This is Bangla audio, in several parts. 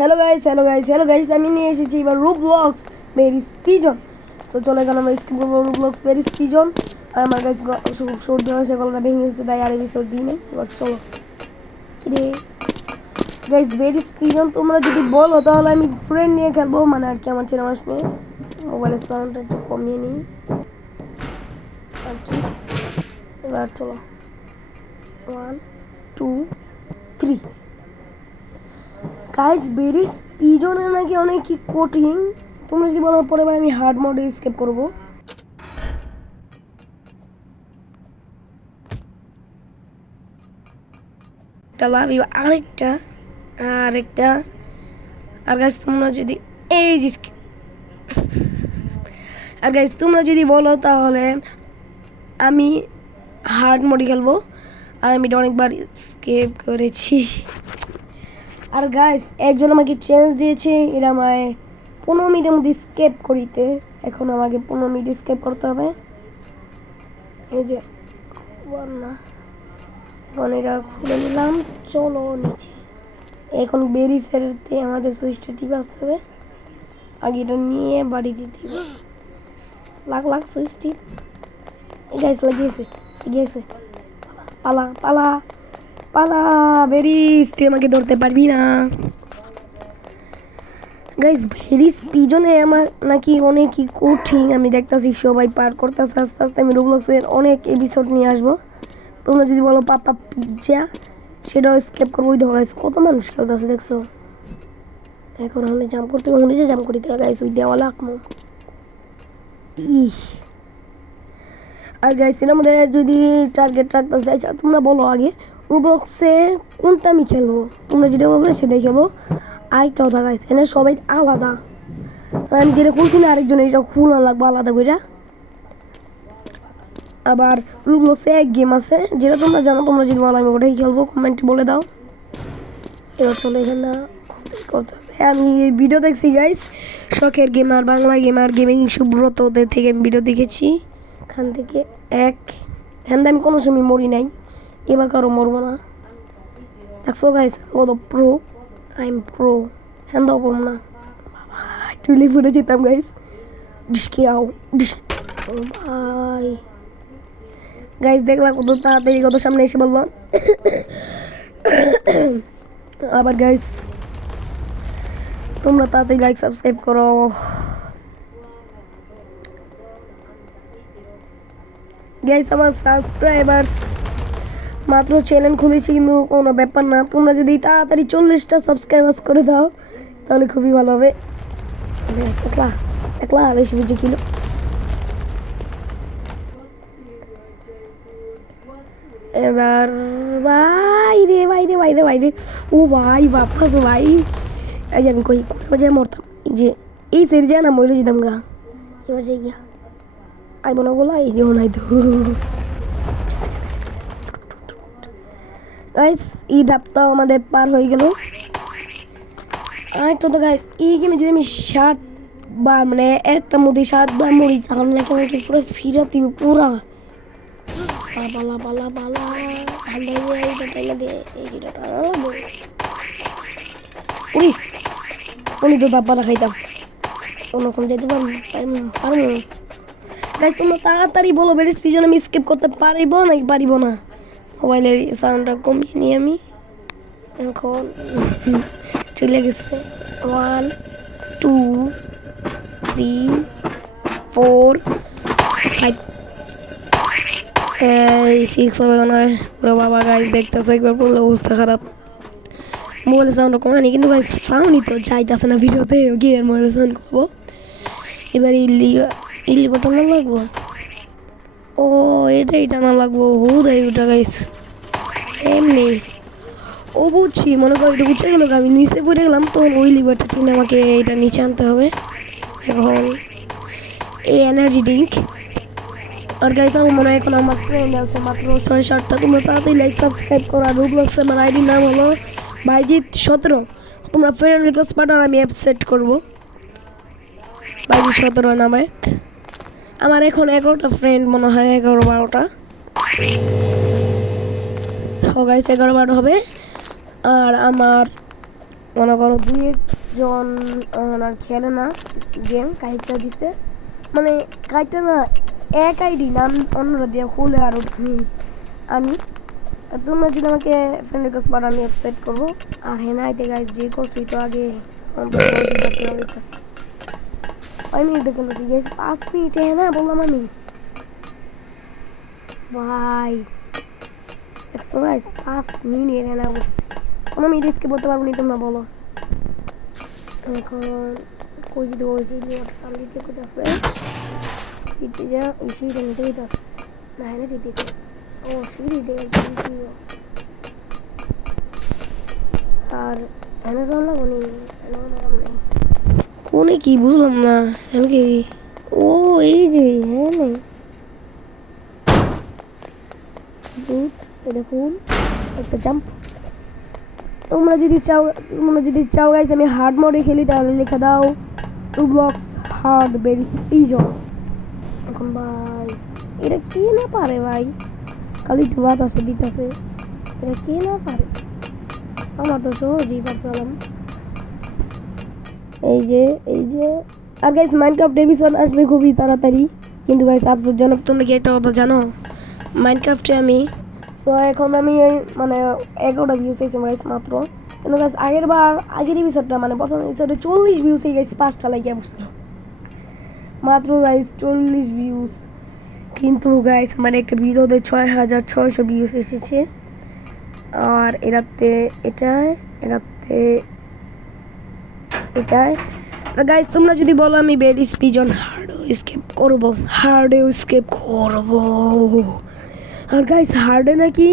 হ্যালো গাইস আমি নিয়ে এসেছি এবার রুবলক্স ভেরিস পিজন। তো চলে গেলাম আমরা স্কিপ করবো রুবলক্স ভেরিস পিজন। আর আমার গাইস সর্দি হয়েছে, গলাটা ভেঙে গেছে, তাই আর এপিসোড দিই নেই। এবার চলো কিরে গাইস ভেরিস পিজন, তোমরা যদি বলো তাহলে আমি ফ্রেন্ড নিয়ে খেলবো, মানে আর কি আমার চেনা মানুষ নিয়ে। মোবাইলের সাউন্ডটা একটু কমিয়ে নিই আর কি। এবার চলো 1 2 3। গাইস ভেরিস পিজনে নাকি অনেক কঠিন। তোমরা যদি বলো পরে ভাই আমি হার্ড মোডে স্কেপ করব। একটা লাভি আরেকটা আরেকটা। আর গাইস তোমরা যদি এই যে আর গাইস তোমরা যদি বলো তাহলে আমি হার্ড মোডে খেলবো। আর আমি অনেকবার স্কেপ করেছি। আর গাইস একজন আমাকে চ্যালেঞ্জ দিয়েছে, এরা আমায় 15 মিনিটের মধ্যে স্কেপ করিতে। এখন আমাকে 15 মিনিট স্কেপ করতে হবে। এই যে না, এখন এটা খুলে নিলাম। চলো নিচে। এখন বেরিসেরতে আমাদের সুইচটা টিপে আসতে হবে। আগে এটা নিয়ে বাড়ি দিতে হবে। লাখ সুইচ টিপ। গাইস লাগিয়েছে গিয়েছে। পালা পালা পালা বেরিস, তুই আমাকে ধরতে পারবি না। গাইস ভেরিস পিজনে আমার নাকি অনেকই কঠিন। আমি দেখতেছি সবাই পার করতেছে আস্তে আস্তে। আমি রুবলক্সের অনেক এপিসোড নিয়ে আসবো। তোমরা যদি বলো পাপা পিজ্জা, সেটাও স্কেপ করবো। ওই দেখো গাইস কত মানুষ খেলতেছে দেখছো। এখন হলে জাম্প করতে হবে, নিচে জাম্প করিতে হবে গাইস। ওই দেওয়ালে আঁকমো। আর গাইস এর মধ্যে যদি টার্গেট রাখতে চাই, তোমরা বলো আগে রুবলক্সে কোনটা আমি খেলবো। তোমরা যেটা বলবে সেটাই খেলবো। আরেকটা কথা গাইস, এখানে সবাই আলাদা। আমি যেটা খুলছি না, আরেকজন এটা খুলনা লাগবে আলাদা করে। আবার রুবলক্সে এক গেম আছে যেটা তোমরা জানো। তোমরা যদি বলো আমি ওটাই খেলবো, কমেন্টে বলে দাও। এবার চলে এখানে করতে হবে। আমি এই ভিডিও দেখছি গাইস, শখের gamer, Bangla gamer, gaming Subrata, ওদের থেকে আমি ভিডিও দেখেছি। এখান থেকে হ্যাঁ আমি কোনো সময় মরি নাই, এবার কারো মরবো না। দেখছো গাইস কত প্রো, আই এম প্রো। হ্যাঁ দাও বলবো না, টুইলে ফুটে যেতাম গাইস। ডিসকে আও ভাই। গাইস দেখলাম কত তাড়াতাড়ি কত সামনে এসে বললো। আবার গাইস তোমরা তাড়াতাড়ি লাইক সাবস্ক্রাইব করো। গাইস আমার সাবস্ক্রাইবার্স মাত্র চ্যানেল খুলেছি, কিন্তু কোনো ব্যাপার না। তোমরা যদি তাড়াতাড়ি 40টা সাবস্ক্রাইবার্স করে দাও তাহলে খুবই ভালো হবে। একলা বেশি বুঝে কিলো। এবার বাইরে ও ভাই বাপা তো ভাই। এই যে আমি কই কোথাও মরতাম, যে এই সের যায় না মরে যেতাম গা। এবার যাই গিয়া আইব না বলা, এই যে নাই তো। গাইস এই ধাপটাও আমাদের পার হয়ে গেল। আর তো গাইস এই গেমে যদি আমি 60 বার, মানে একটা মধ্যে 60 বার মরি, তাহলে নাকি আমাকে পুরো ফিরাতে হবে পুরা। পালা পালা পালা ঠান্ডা হয়ে এইটা টাইনা দিয়ে এই জিরাটা উড়ি। উনি তো দাপ্পাটা খাইতাম, অন্যক্ষণ যেতে পারবো। গাইস তোমরা তাড়াতাড়ি বলো ভেরিস পিজন আমি স্কিপ করতে পারিব নাকি পারিব না। মোবাইলের সাউন্ডটা কমিয়ে নিই আমি। এখন চলে গেছে 1 2 3 4 5 6 হবে মনে হয়। ওরে বাবা গাইস দেখতেছো একবার পড়লে অবস্থা খারাপ। মোবাইলের সাউন্ডটা কমানি, কিন্তু গাইস সাউন্ডই তো যাইতেছে না ভিডিওতে। গিয়ে মোবাইলের সাউন্ড করবো। এবার ইলি বটন লাগবো। ও এটাই টানা লাগবো। হুদাই ওটা গাইস এমনি। ও বুঝছি, মনে করো এটা বুঝে গেলো, আমি নিচে পড়ে গেলাম, তো ওই লিভারটা কিনে আমাকে এটা নিচে আনতে হবে। এখন এই এনার্জি ড্রিঙ্ক। আর গাইস আমার মনে হয় এখন আমার ফ্রেন্ড আছে মাত্র 6-7টা। তোমরা তাড়াতাড়ি লাইক সাবস্ক্রাইব করো। আর রুবলক্সে আমার আইডির নাম হলো বাইজিৎ17। তোমরা ফ্রেন্ড রিকোয়েস্ট পাঠাও, আমি অ্যাপ সেট করবো বাইজিৎ17 নামে। আমার এখন 11টা ফ্রেন্ড মনে হয়, 11-12টা। ও গাইস 11-12 হবে। আর আমার মনে করো 2 জন আর খেলে না গেম, কাইটটা দিছে মানে কাইটটা না এক আইডি নাম অন্যরা দিয়ে খুলে আর আনি। তোমরা যদি আমাকে ফ্রেন্ড রিকোয়েস্ট পাঠাও আমি অ্যাকসেপ্ট করবো। আর হ্যাঁ না আইতে গাইজ যে করছি তো আগে 5 মিনিট দেখুন 5 মিনিটে হ্যাঁ না বললাম আমি ভাই 5 মিনিট হ্যাঁ না বলছি কোনো আমি রিস্কে বলতে পারবো না। তোমরা বলো এখন কই যদি বলছি দিতে কোথাছে দিতে যা এই সিঁড়িটা নিতে কোথাছে না হ্যাঁ না দিতে ও সিঁড়িতে আর হ্যাঁ যাওয়া লাগবো নি কোনে কি বুঝলাম না হ্যাঁ কি ও এই যে হ্যাঁ নেই বুট এটা ফুল একটা জাম্প। তোমরা যদি চাও গাইস আমি হার্ড মোডে খেলি তাহলে লিখে দাও Roblox হার্ড বেরি পিজন। এখন ভাই এটা কি না পারে ভাই খালি ধোয়া আছে দিতেছে এটা কি না পারে আমার তো সহজেই পারলাম। এই যে আর গাইস মাইনক্রাফট এপিসোড আসবে খুবই তাড়াতাড়ি কিন্তু গাইস আফসোসজনক তোমরা কি একটা কথা জানো মাইনক্রাফটে আমি এখন আমি মানে 11টা ভিউজ হয়েছে গাইস মাত্র কিন্তু গাইস আগের এপিসোডটা মানে প্রথম এপিসোডে 40 ভিউজ হয়ে গেছে 5টা লাইক আসছিল মাত্র গাইস 40 ভিউজ কিন্তু গাইস মানে একটা ভিডিওতে 6600 ভিউজ এসেছে। আর এটাই আর গাইস তোমরা যদি বলো আমি বেরিস পিজন হার্ডে স্কেপ করব আর গাইস হার্ডে নাকি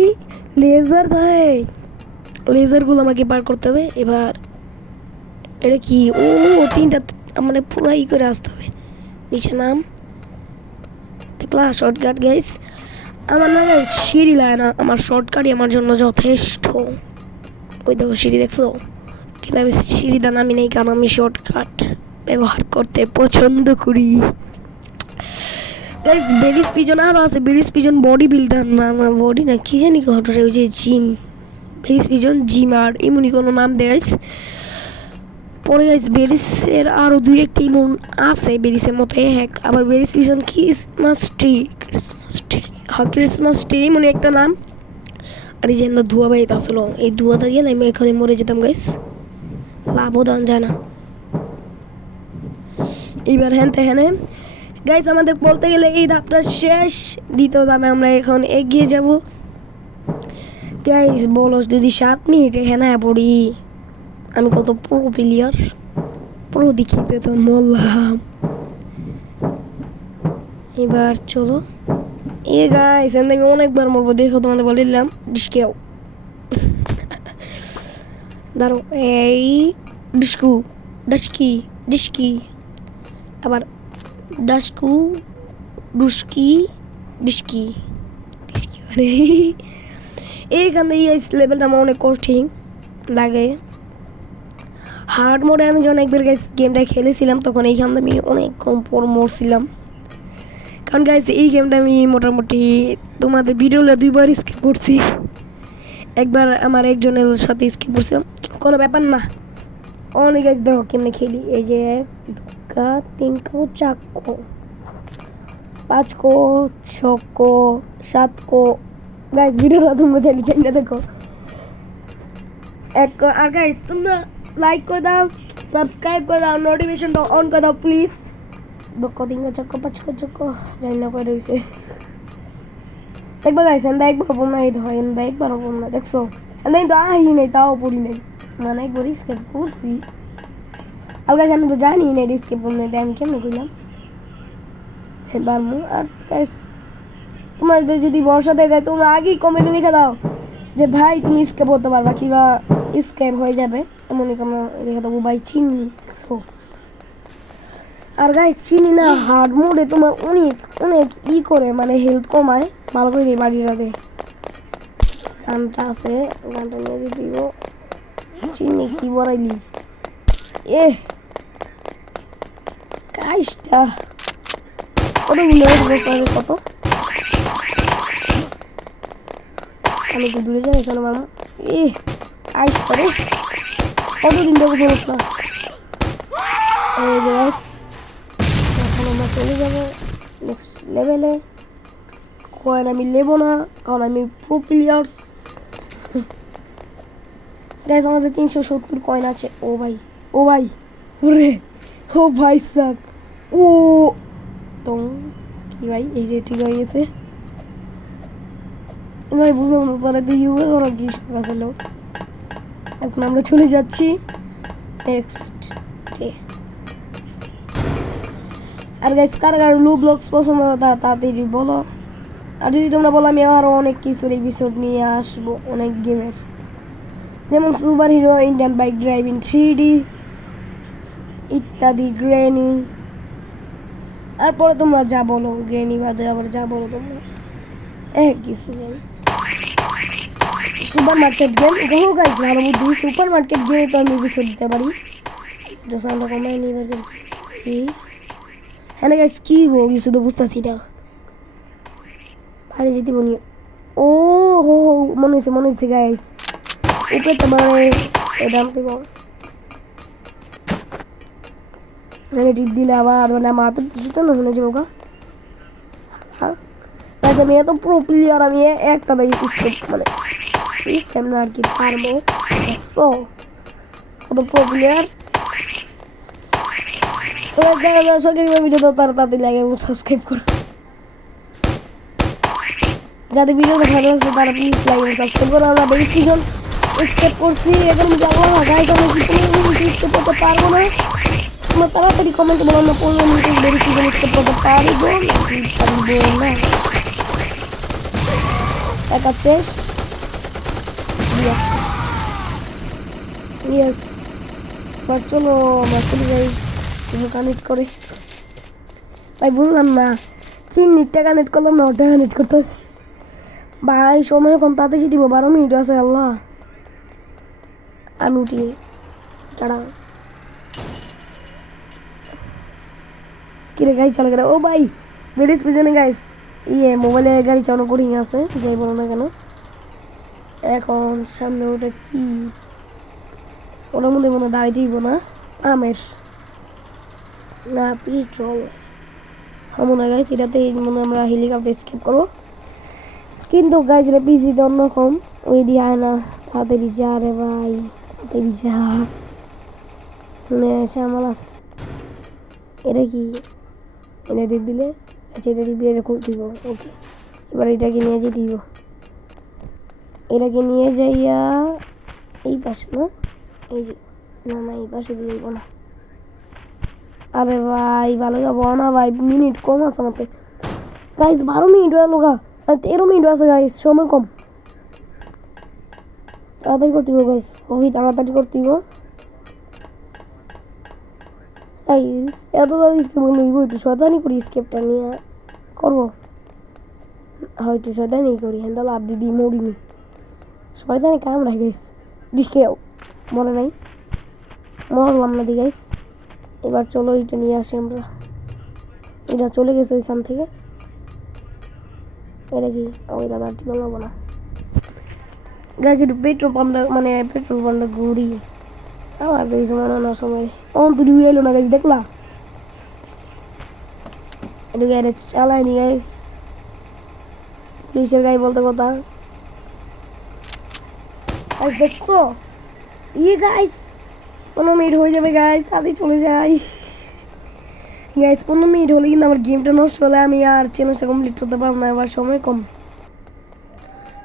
লেজার দেয় লেজারগুলো আমাকে পার করতে হবে। এবার এটা কি ও 3টা মানে পুরো করে আসতে হবে নিচে নাম দেখলা শর্টকাট গাইস আমার না গাইস সিঁড়ি লাগে না আমার শর্টকাটই আমার জন্য যথেষ্ট। ওই দেখো সিঁড়ি দেখছো কিন্তু আমি সিঁড়িটা নামি নেই কারণ আমি শর্টকাট ব্যবহার করতে পছন্দ করি। গাইস বেরিস পিজন আরও আছে বেরিস পিজন বডি বিল্ডার না বডি না কি জানি ঘটরে ওই যে জিম বেরিস পিজন জিম আর এমনই কোনো নাম দেয় গাইস পরে গাইস বেরিসের আরও 2-1টি ইমন আছে বেরিসের মতো হ্যাক আবার বেরিস পিজন ক্রিসমাস ট্রি মনে একটা নাম। আর এই যে ধোয়া বাইতে আসলো এই ধোয়াটা দিয়ে আমি এখানে মরে যেতাম গাইস লাভদান যায় না। এইবার হ্যাঁ গাইস আমাদের বলতে গেলে এই ধাপটা শেষ দ্বিতীয় ধাপে আমরা এখন এগিয়ে যাব। গাইস বলো যদি 7 মিনিটে হ্যাঁ পড়ি আমি কত প্রো দেখিতে তো মরলাম। এবার চলো গাইস আমি অনেকবার মরবো দেখো তোমাদের বলে দিলাম ডিস্কেও দাঁড়ো এই ডিস্কি আবার ডিস্কি মানে এইখানে এই লেভেলটা আমার অনেক কঠিন লাগে। হার্ড মোডে আমি যখন একবার গাইস গেমটা খেলেছিলাম তখন এইখানে আমি অনেক কম পর মরছিলাম কারণ গাইস এই গেমটা আমি মোটামুটি তোমাদের ভিডিওতে 2বার স্কিপ করছি একবার আমার একজনের সাথে স্কিপ করছিলাম কোনো ব্যাপার না অনেক গাইস দেখো কেমনে খেলি এই যে 1 2 3 4 5 6 7 গাইস ভিডিওটা তোমরা চালিয়ে দেখো আর গাইস তোমরা লাইক করে দাও সাবস্ক্রাইব করে দাও নোটিফিকেশনটা অন করে দাও প্লিজ। কদিন জানি না কয় রয়েছে দেখবা গাইস আমরা একবার বলনা এই ধর আমরা একবার বলনা দেখছো আমি তো আহি নেই তাও পড়ি নাই মানে একবার স্কেপ করছি আর গাইস আমি তো জানি না স্কেপ বলনা আমি কেমনে কইলাম এবার আর গাইস তোমাদের যদি ভরসা দেয় তোমরা আগেই কমেন্টে লিখে দাও যে ভাই তুমি স্কেপ করতে পারবা কিবা স্কেপ হয়ে যাবে এমনই কোনো লিখে দেবো ভাই চিনি দেখছো। আর গাইস চিনি না হার্ড মোডে তোমার অনেক করে মানে হেলথ কমায় ভালো করে বাড়িটা দে গানটা আছে গানটা নিয়ে দিব চিনি কি বড়াইলি গাইসটা কত আমি তো দূরে যাই চলো মামা আইস করে কতদিন যাবো ফেরত না। এই যে এখন আমরা চলে যাবো নেক্সট লেভেলে। কয়েন আমি নেবো না কারণ আমি প্রো প্লেয়ার্স। গাইস আমাদের 370 কয়েন আছে। ও ভাই ওরে ও ভাই সাব ও তো কি ভাই এই যে ঠিক হয়ে গেছে ভাই, বুঝলাম না তাহলে তো ইউএ করা কি আসলে। এখন আমরা চলে যাচ্ছি নেক্সট ডে। আর গাইস কার লু ব্লগস পছন্দ তাড়াতাড়ি বলো। আর যদি তোমরা বলো আমি আরো অনেক কিছুর এপিসোড নিয়ে আসবো, অনেক গেমের, যেমন super hero, Indian bike driving 3D ইত্যাদি, গ্রেনি। আর পরে তোমরা যা বলো, গ্রেনি বাদে আবার যা বলো তোমরা কিছু নেই। সুপার মার্কেট গেম দেখো গাইস, ভালো বুদ্ধি। সুপার মার্কেট গেমে তো আমি এপিসোড দিতে পারি। সাউন্ডটা কমাই নিবার কি হ্যাঁ গাইস, কি বো কিছু তো বুঝতেছি না। বাইরে যেতে বলি। ও হো মনে হয়েছে গাইস, উপরে তো মানে এটা তো মানে টিপ দিলে আবার মানে মাথা কিছুটা না শুনে যাবো গা। আমি এত প্রো প্লেয়ার, আমি একটা দেখি মানে কেমন আর কি পারবো। দেখছো কত প্রো প্লেয়ার। ভিডিও তো তাড়াতাড়ি লাগে এবং সাবস্ক্রাইব করো। যাদের ভিডিও ভালো লাগছে তারা প্লিজ লাইক এবং সাবস্ক্রাইব করো। আমরা বেশি কিছু স্টেপ করছি, এখন আমি যাবো না গাইস, আমি স্টেপ করতে পারবো না। তোমরা তাড়াতাড়ি কমেন্ট বলো, আমরা 15 মিনিটে বেশি কিছু স্টেপ করতে পারবো না। একা শেষ। ইয়েস এবার চলো আমরা চলে যাই। কানেক্ট করে ভাই বুঝলাম না, 3 মিনিটটা কানেক্ট করলাম না, ওটা কানেক্ট করতে পারছি ভাই। সময় কম, তাতে যদি 12 মিনিট আছে। আল্লাহ আমি উঠি টাড়া কিরে গাড়ি চালা গেলে। ও ভাই বেরিস পিছনে গাইস মোবাইলে গাড়ি চালানো কঠিন আছে, যাই বলো না কেন। এখন সামনে ওটা কি, ওটার মধ্যে মনে দাঁড়িয়ে দিব না। আমের না পেট্রোল মনে হয় গাইস, এটাতে মনে আমরা হেলিকপ্টার স্কেপ করবো। কিন্তু গাইস এটা পিসিতে অন্যরকম, ওই দিয়ে আয় না। তাড়াতাড়ি যা রে ভাই, তাড়াতাড়ি যা। শ্যামালা এটা কি, এটা টিপ দিলে, আচ্ছা এটা টিপ দিলে এটা খুব দিব। ওকে এবার এটাকে নিয়ে যেতে দিব, এটাকে নিয়ে যাইয়া এই পাশে না, এই যে না এই পাশে দিব না। আরে ভাই ভালো যাবো না ভাই, মিনিট কম আছে আমাকে গাইস। 12 মিনিট হয়ে গেল, 13 মিনিট আছে গাইস, সময় কম। তাড়াতাড়ি করতে হবে গাইস, খুবই তাড়াতাড়ি করতে হবে। এত তাড়াতাড়ি স্কেপ করবো, একটু শয়তানি করি, স্কেপটা নিয়ে করবো। হয়তো শয়তানি করি, হ্যান্ডাল আর দিদি মরিনি শয়তানি কামড়াই গাইস। ডিসকে মনে নাই, মরলাম না দি গাইস। এবার চলো এটা নিয়ে আসি আমরা। এটা চলে গেছে ওইখান থেকে। এটা কি ওই দাদা টিকা লাগবো না গাইস, একটু পেট্রোল পাম্পটা ঘুরি। আমার বেশি মনে না সময় তুই এলো না গাইস, দেখলা এটা গাড়ি চালায়নি গাইস। পুলিশের গাড়ি বলতে কথা দেখছো গাইস, 15 মিনিট হয়ে যাবে গাইস, তাড়াতাড়ি চলে যাই গাইস। 15 মিনিট হলে কিন্তু আমার গেমটা নষ্ট হলে আমি আর চ্যালেঞ্জটা কমপ্লিট করতে পারবো না, আবার সময় কম।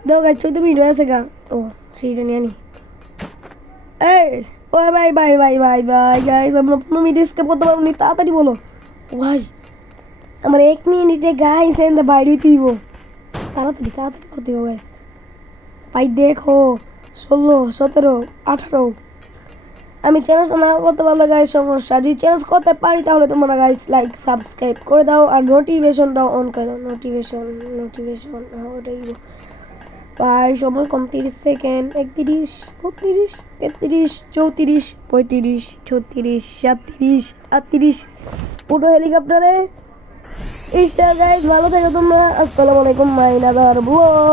দেখো গাইস 14 মিনিট হয়েছে গা। ও সেইটা নিয়ে নি ও ভাই গাইস, আমরা 15 মিনিট স্কেপ করতে পারবো না, তাড়াতাড়ি বলো ভাই। আমার 1 মিনিটে গাইস এন্ড বাইরে হইতে দিব, তাড়াতাড়ি করতে হবে গাইস। ভাই দেখো 16, 17, 18। আমি চ্যালেঞ্জটা না করতে পারলে গাইস সমস্যা। যদি চ্যালেঞ্জ করতে পারি তাহলে তোমরা গাইস লাইক সাবস্ক্রাইব করে দাও আর নোটিফিকেশনটাও অন করে দাও। নোটিফিকেশন ওটাই ভাই। সময় কম, 30 সেকেন্ড, 31, 32, 33, 34, 35, 36, 37, 38। উঠো হেলিকপ্টারে। গাইস ভালো থাকো তোমরা। আসসালামু আলাইকুম মাইনাদার ব্লগ।